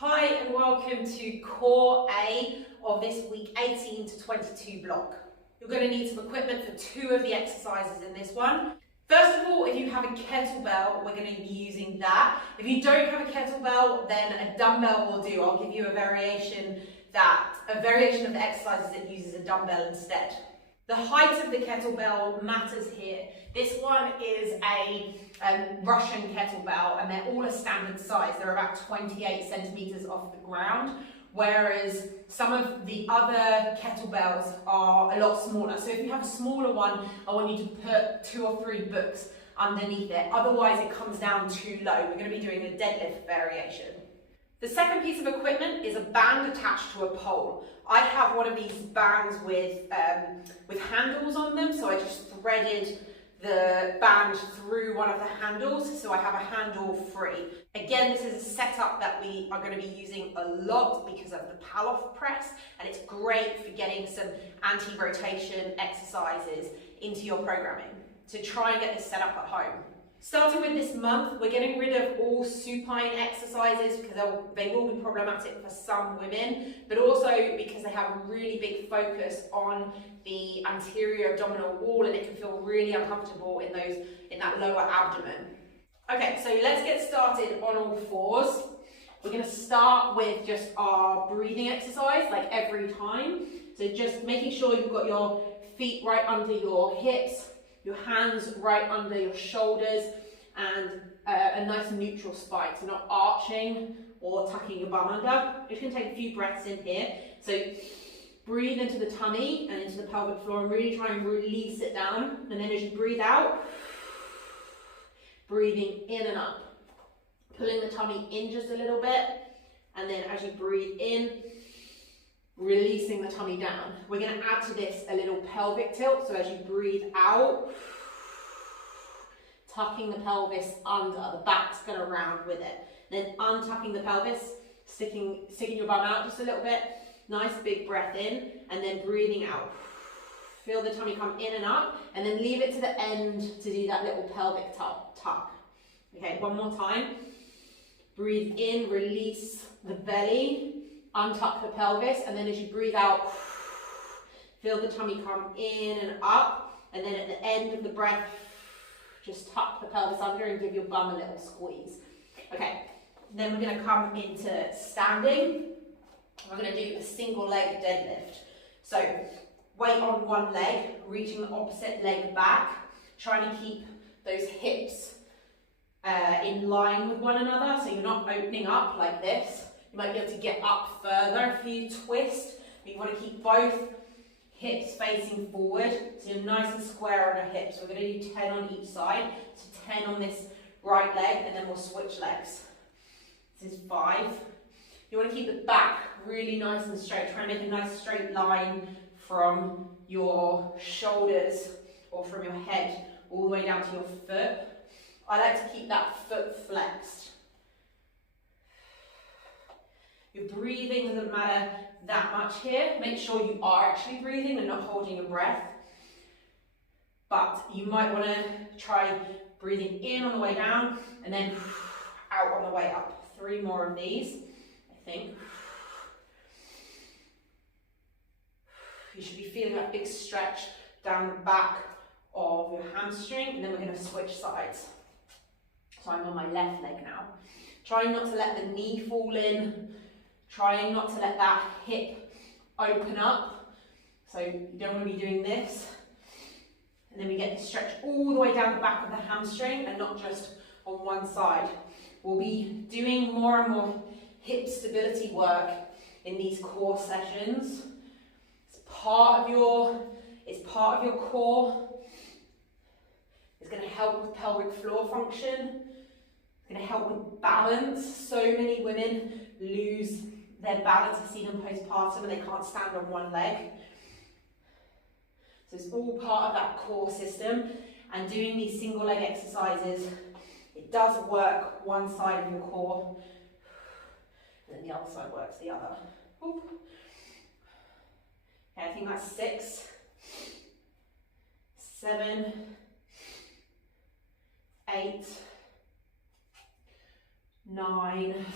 Hi and welcome to Core A of this week 18 to 22 block. You're going to need some equipment for two of the exercises in this one. First of all, if you have a kettlebell, we're going to be using that. If you don't have a kettlebell, then a dumbbell will do. I'll give you a variation of the exercises that uses a dumbbell instead. The height of the kettlebell matters here. This one is a Russian kettlebell and they're all a standard size. They're about 28 centimeters off the ground, whereas some of the other kettlebells are a lot smaller. So if you have a smaller one, I want you to put 2 or 3 books underneath it. Otherwise it comes down too low. We're going to be doing a deadlift variation. The second piece of equipment is a band attached to a pole. I have one of these bands with handles on them, so I just threaded the band through one of the handles, so I have a handle free. Again, this is a setup that we are going to be using a lot because of the pull-off press, and it's great for getting some anti-rotation exercises into your programming. So try and get this set up at home. Starting with this month, we're getting rid of all supine exercises because they will be problematic for some women, but also because they have a really big focus on the anterior abdominal wall and it can feel really uncomfortable in that lower abdomen. Okay, so let's get started on all fours. We're going to start with just our breathing exercise, like every time. So just making sure you've got your feet right under your hips, your hands right under your shoulders, and a nice neutral spine, so not arching or tucking your bum under. You're just going to take a few breaths in here. So breathe into the tummy and into the pelvic floor and really try and release it down. And then as you breathe out, breathing in and up. Pulling the tummy in just a little bit. And then as you breathe in, releasing the tummy down. We're going to add to this a little pelvic tilt. So as you breathe out, tucking the pelvis under, the back's going to round with it. Then untucking the pelvis, sticking your bum out just a little bit. Nice big breath in, and then breathing out. Feel the tummy come in and up, and then leave it to the end to do that little pelvic tuck. Okay, one more time. Breathe in, release the belly. Untuck the pelvis, and then as you breathe out, feel the tummy come in and up, and then at the end of the breath, just tuck the pelvis under and give your bum a little squeeze. Okay, then we're going to come into standing. We're going to do a single leg deadlift. So weight on one leg, reaching the opposite leg back, trying to keep those hips in line with one another, so you're not opening up like this. You might be able to get up further if you twist, but you want to keep both hips facing forward, so you're nice and square on your hips. We're going to do 10 on each side, so 10 on this right leg, and then we'll switch legs. This is 5. You want to keep the back really nice and straight. Try and make a nice straight line from your shoulders or from your head all the way down to your foot. I like to keep that foot flexed. Your breathing doesn't matter that much here. Make sure you are actually breathing and not holding your breath. But you might want to try breathing in on the way down and then out on the way up. 3 more of these, I think. You should be feeling that big stretch down the back of your hamstring, and then we're going to switch sides. So I'm on my left leg now. Trying not to let the knee fall in. Trying not to let that hip open up. So you don't want to be doing this. And then we get the stretch all the way down the back of the hamstring and not just on one side. We'll be doing more and more hip stability work in these core sessions. It's part of your core. It's going to help with pelvic floor function. It's going to help with balance. So many women lose their balance. I see them postpartum and they can't stand on one leg. So it's all part of that core system, and doing these single leg exercises, it does work one side of your core and then the other side works the other. Oop. Okay, I think that's 6, 7, 8, 9,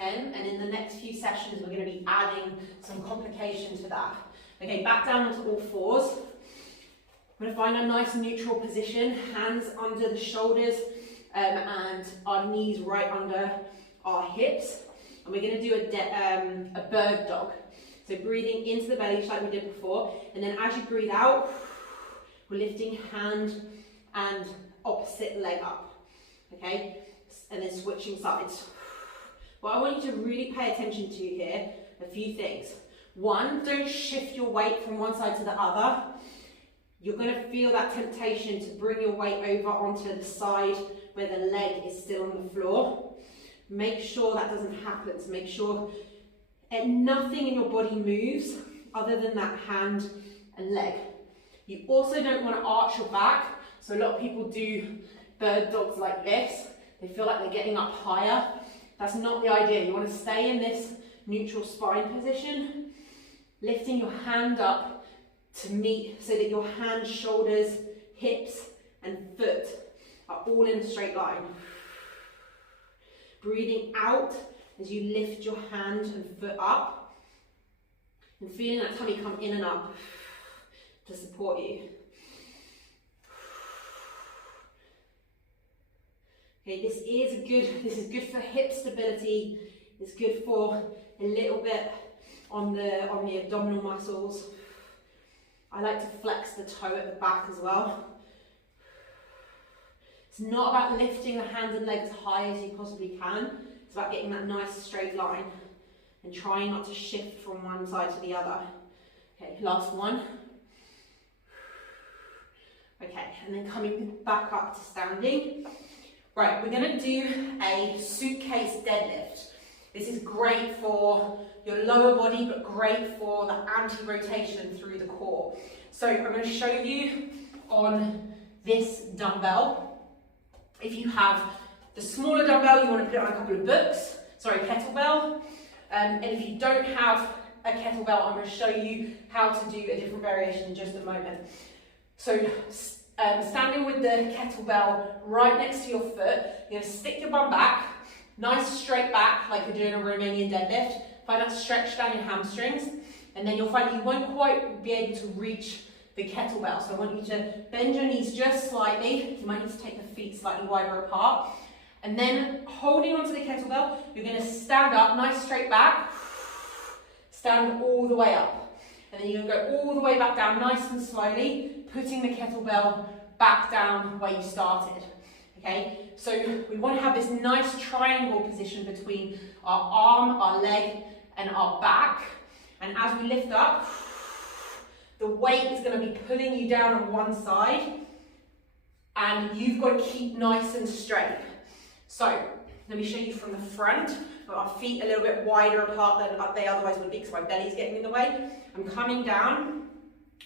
10, and in the next few sessions we're going to be adding some complication to that. Okay, back down onto all fours. I'm going to find a nice neutral position, hands under the shoulders and our knees right under our hips. And we're going to do a bird dog. So breathing into the belly just like we did before, and then as you breathe out, we're lifting hand and opposite leg up, okay? And then switching sides. What I want you to really pay attention to here, a few things. One, don't shift your weight from one side to the other. You're going to feel that temptation to bring your weight over onto the side where the leg is still on the floor. Make sure that doesn't happen. So make sure nothing in your body moves other than that hand and leg. You also don't want to arch your back. So a lot of people do bird dogs like this. They feel like they're getting up higher. That's not the idea. You want to stay in this neutral spine position, lifting your hand up to meet so that your hands, shoulders, hips and foot are all in a straight line. Breathing out as you lift your hand and foot up and feeling that tummy come in and up to support you. Okay, this is good for hip stability. It's good for a little bit on the abdominal muscles. I like to flex the toe at the back as well. It's not about lifting the hands and legs as high as you possibly can. It's about getting that nice straight line and trying not to shift from one side to the other. Okay, last one. Okay, and then coming back up to standing. Right, we're going to do a suitcase deadlift. This is great for your lower body, but great for the anti-rotation through the core. So I'm going to show you on this dumbbell. If you have the smaller dumbbell, you want to put it on a couple of kettlebell. And if you don't have a kettlebell, I'm going to show you how to do a different variation in just a moment. So standing with the kettlebell right next to your foot, you're going to stick your bum back, nice straight back like you're doing a Romanian deadlift. Find that stretch down your hamstrings, and then you'll find you won't quite be able to reach the kettlebell. So I want you to bend your knees just slightly. You might need to take the feet slightly wider apart. And then holding onto the kettlebell, you're going to stand up, nice straight back, stand all the way up. And then you're going to go all the way back down nice and slowly, putting the kettlebell back down where you started. Okay, so we want to have this nice triangle position between our arm, our leg, and our back. And as we lift up, the weight is going to be pulling you down on one side, and you've got to keep nice and straight. So let me show you from the front. Our feet a little bit wider apart than they otherwise would be because my belly's getting in the way. I'm coming down,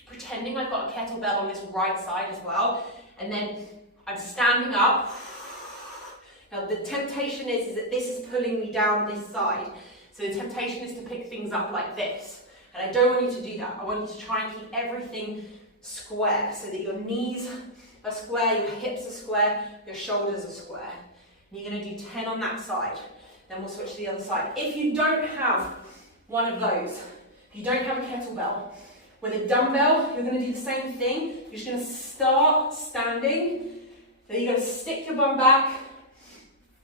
pretending I've got a kettlebell on this right side as well, and then I'm standing up. Now the temptation is that this is pulling me down this side. So the temptation is to pick things up like this. And I don't want you to do that. I want you to try and keep everything square so that your knees are square, your hips are square, your shoulders are square. And you're going to do 10 on that side. Then we'll switch to the other side. If you don't have one of those, if you don't have a kettlebell, with a dumbbell, you're going to do the same thing. You're just going to start standing. Then you're going to stick your bum back,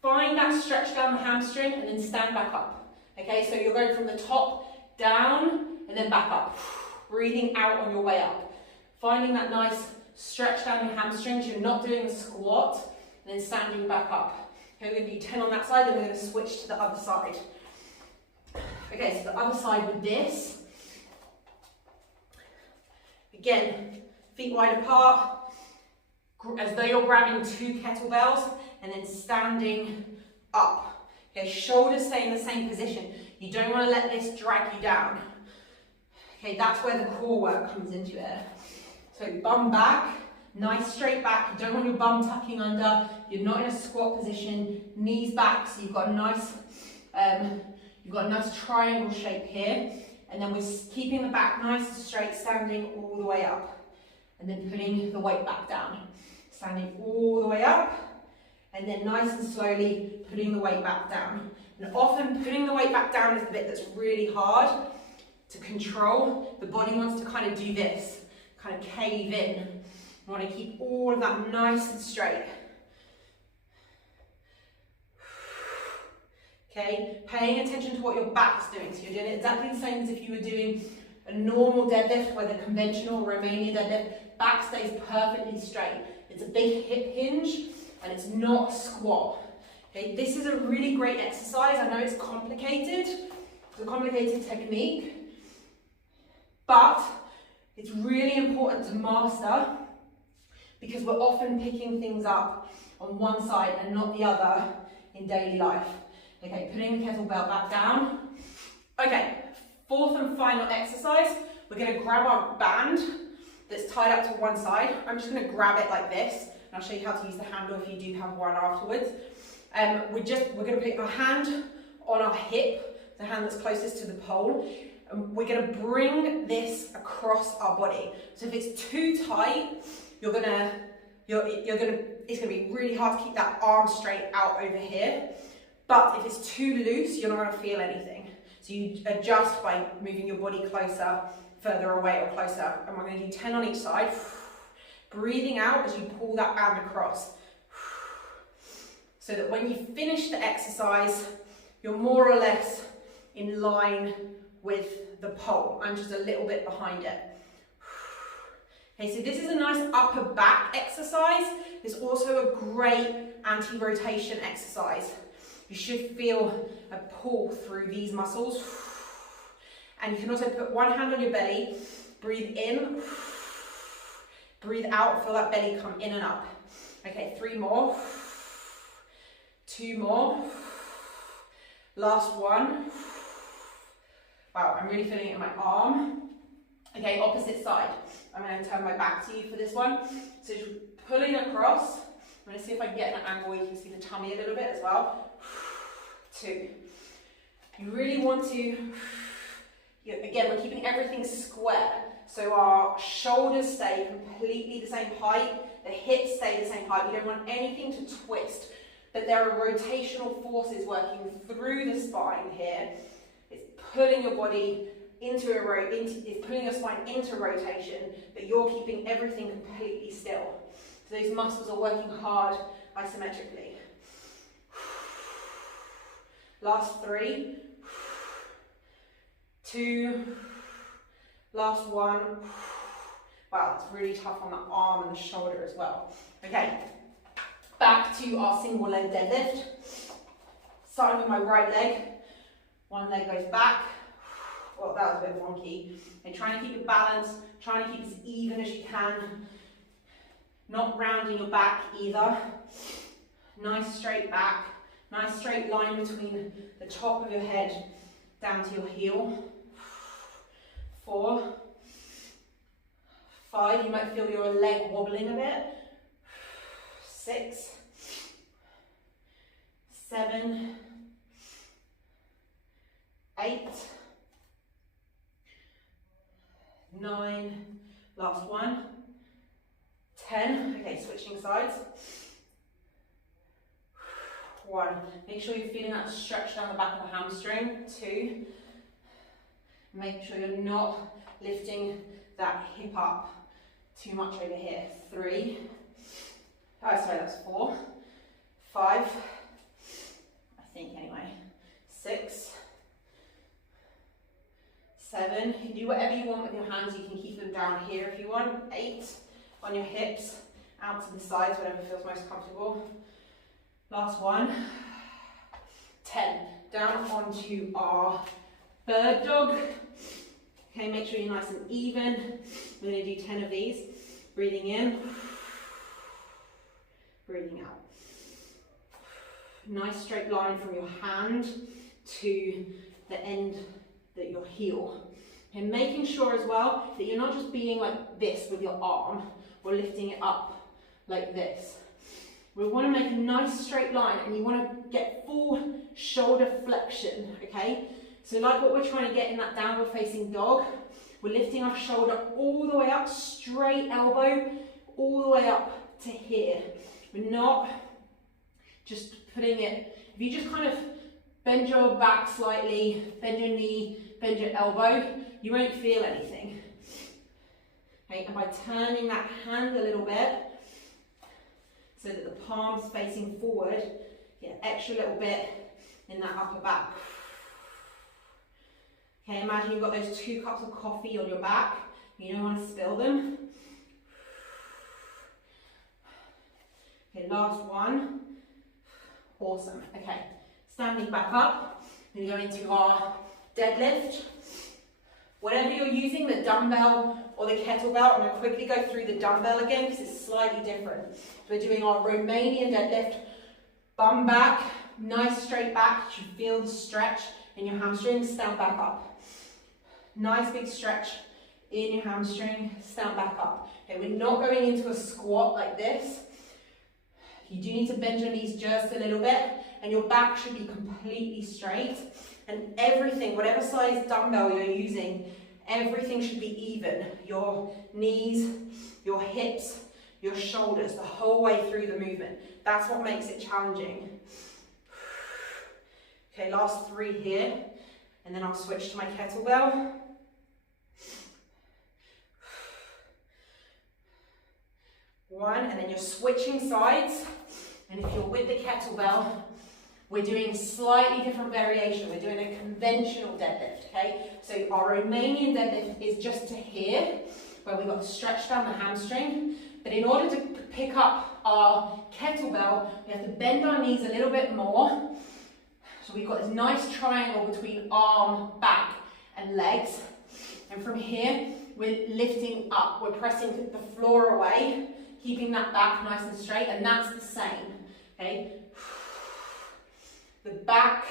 find that stretch down the hamstring, and then stand back up. Okay, so you're going from the top down and then back up. Breathing out on your way up. Finding that nice stretch down your hamstrings. You're not doing a squat, and then standing back up. Okay, we're going to do 10 on that side, and we're going to switch to the other side. Okay, so the other side with this. Again, feet wide apart, as though you're grabbing two kettlebells, and then standing up. Okay, shoulders stay in the same position. You don't want to let this drag you down. Okay, that's where the core work comes into it. So bum back, nice straight back. You don't want your bum tucking under. You're not in a squat position. Knees back, so you've got a nice triangle shape here. And then we're keeping the back nice and straight, standing all the way up. And then putting the weight back down. Standing all the way up. And then nice and slowly putting the weight back down. And often putting the weight back down is the bit that's really hard to control. The body wants to kind of do this, kind of cave in. You want to keep all of that nice and straight. Okay, paying attention to what your back's doing. So you're doing it exactly the same as if you were doing a normal deadlift, whether conventional or Romanian deadlift. Back stays perfectly straight. It's a big hip hinge and it's not a squat. Okay, this is a really great exercise. I know it's complicated. It's a complicated technique, but it's really important to master because we're often picking things up on one side and not the other in daily life. Okay, putting the kettlebell back down. Okay, fourth and final exercise. We're going to grab our band that's tied up to one side. I'm just going to grab it like this, and I'll show you how to use the handle if you do have one afterwards. We're going to put our hand on our hip, the hand that's closest to the pole, and we're going to bring this across our body. So if it's too tight, it's going to be really hard to keep that arm straight out over here. But if it's too loose, you're not going to feel anything. So you adjust by moving your body closer, further away or closer. And we're going to do 10 on each side. Breathing out as you pull that band across. So that when you finish the exercise, you're more or less in line with the pole. I'm just a little bit behind it. Okay, so this is a nice upper back exercise. It's also a great anti-rotation exercise. You should feel a pull through these muscles. And you can also put one hand on your belly, breathe in, breathe out, feel that belly come in and up. Okay, 3 more, 2 more, last one. Wow, I'm really feeling it in my arm. Okay, opposite side. I'm going to turn my back to you for this one. So just pulling across. I'm going to see if I can get an angle where you can see the tummy a little bit as well. 2. You really want to, again, we're keeping everything square. So our shoulders stay completely the same height, the hips stay the same height. We don't want anything to twist. But there are rotational forces working through the spine here. It's pulling your body it's pulling your spine into rotation, but you're keeping everything completely still. So those muscles are working hard isometrically. Last 3, 2, last 1. Wow, that's really tough on the arm and the shoulder as well. Okay, back to our single leg deadlift. Starting with my right leg. One leg goes back. Well, that was a bit wonky. And trying to keep your balance, trying to keep as even as you can. Not rounding your back either. Nice straight back. Nice straight line between the top of your head down to your heel. 4, 5, you might feel your leg wobbling a bit. 6, 7, 8, 9, last one, 10, okay, switching sides. 1, make sure you're feeling that stretch down the back of the hamstring. 2, make sure you're not lifting that hip up too much over here. 3, that's 4, 5, I think anyway, 6, 7, you can do whatever you want with your hands, you can keep them down here if you want. 8, on your hips, out to the sides, whatever feels most comfortable. Last one, 10, down onto our bird dog. Okay, make sure you're nice and even. We're going to do 10 of these. Breathing in, breathing out. Nice straight line from your hand to the end that your heel. And making sure as well that you're not just being like this with your arm, or lifting it up like this. We want to make a nice straight line and you want to get full shoulder flexion, okay? So like what we're trying to get in that downward facing dog, we're lifting our shoulder all the way up, straight elbow, all the way up to here. We're not just putting it, if you just kind of bend your back slightly, bend your knee, bend your elbow. You won't feel anything. Okay, and by turning that hand a little bit, so that the palm's facing forward, get an extra little bit in that upper back. Okay, imagine you've got those 2 cups of coffee on your back. You don't want to spill them. Okay, last one. Awesome. Okay, standing back up, we go into our deadlift. Whatever you're using, the dumbbell or the kettlebell, I'm going to quickly go through the dumbbell again because it's slightly different. So we're doing our Romanian deadlift, bum back, nice straight back. You should feel the stretch in your hamstring, stand back up. Nice big stretch in your hamstring, stand back up. Okay, we're not going into a squat like this. You do need to bend your knees just a little bit, and your back should be completely straight. And everything, whatever size dumbbell you're using, everything should be even. Your knees, your hips, your shoulders, the whole way through the movement. That's what makes it challenging. Okay, last 3 here, and then I'll switch to my kettlebell. One, and then you're switching sides. And if you're with the kettlebell, we're doing slightly different variation. We're doing a conventional deadlift, okay? So our Romanian deadlift is just to here, where we've got to stretch down the hamstring. But in order to pick up our kettlebell, we have to bend our knees a little bit more. So we've got this nice triangle between arm, back, and legs. And from here, we're lifting up. We're pressing the floor away, keeping that back nice and straight, and that's the same, okay? The back,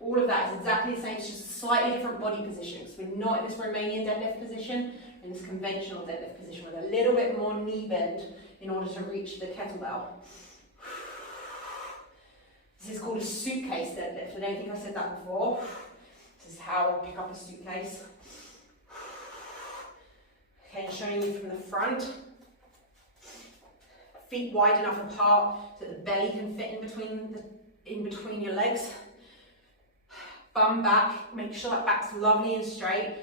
all of that is exactly the same, it's just a slightly different body position. So we're not in this Romanian deadlift position, in this conventional deadlift position with a little bit more knee bend in order to reach the kettlebell. This is called a suitcase deadlift. I don't think I said that before. This is how I pick up a suitcase. Okay, showing you from the front. Feet wide enough apart so the belly can fit in between your legs. Bum back, make sure that back's lovely and straight.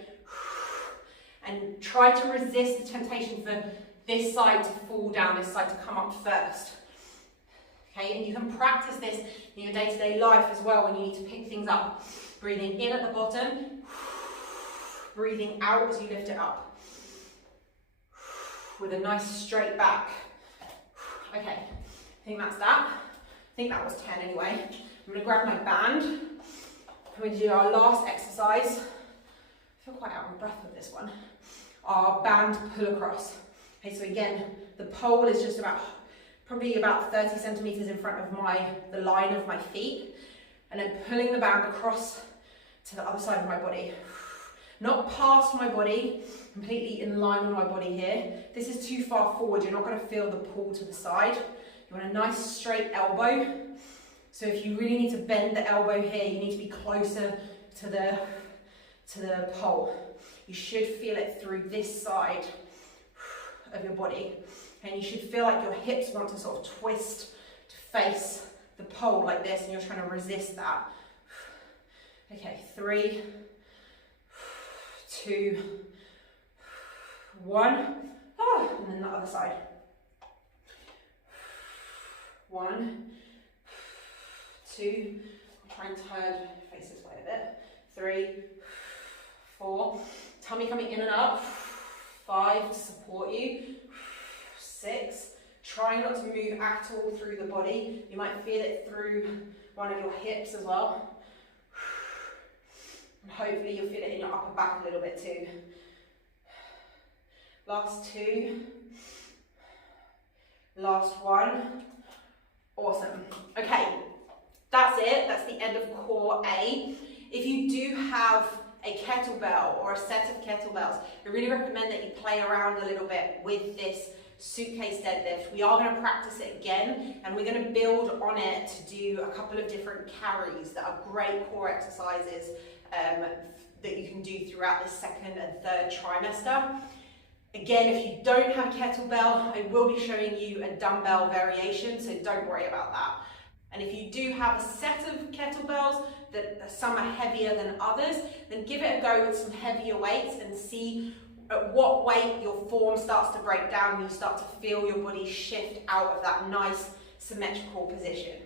And try to resist the temptation for this side to fall down, this side to come up first. Okay, and you can practice this in your day-to-day life as well when you need to pick things up. Breathing in at the bottom, breathing out as you lift it up. With a nice straight back. Okay, I think that's that. I think that was 10 anyway. I'm going to grab my band. We're going to do our last exercise. I feel quite out of breath with this one. Our band pull across. Okay, so again, the pole is just probably about 30 centimeters in front of the line of my feet, and then pulling the band across to the other side of my body. Not past my body, completely in line with my body here. This is too far forward, you're not going to feel the pull to the side. You want a nice straight elbow. So if you really need to bend the elbow here, you need to be closer to the pole. You should feel it through this side of your body. And you should feel like your hips want to sort of twist to face the pole like this, and you're trying to resist that. Okay, 3, 2, 1, and then the other side. 1, 2, I'll try and turn, face this way a bit. 3, 4, tummy coming in and up. 5 to support you. 6, trying not to move at all through the body. You might feel it through one of your hips as well. And hopefully you'll feel it in your upper back a little bit too. Last 2. Last 1. Awesome. Okay, that's it. That's the end of core A. If you do have a kettlebell or a set of kettlebells, I really recommend that you play around a little bit with this suitcase deadlift. We are going to practice it again, and we're going to build on it to do a couple of different carries that are great core exercises that you can do throughout the 2nd and 3rd trimester. Again, if you don't have a kettlebell, I will be showing you a dumbbell variation, so don't worry about that. And if you do have a set of kettlebells that some are heavier than others, then give it a go with some heavier weights and see at what weight your form starts to break down and you start to feel your body shift out of that nice symmetrical position.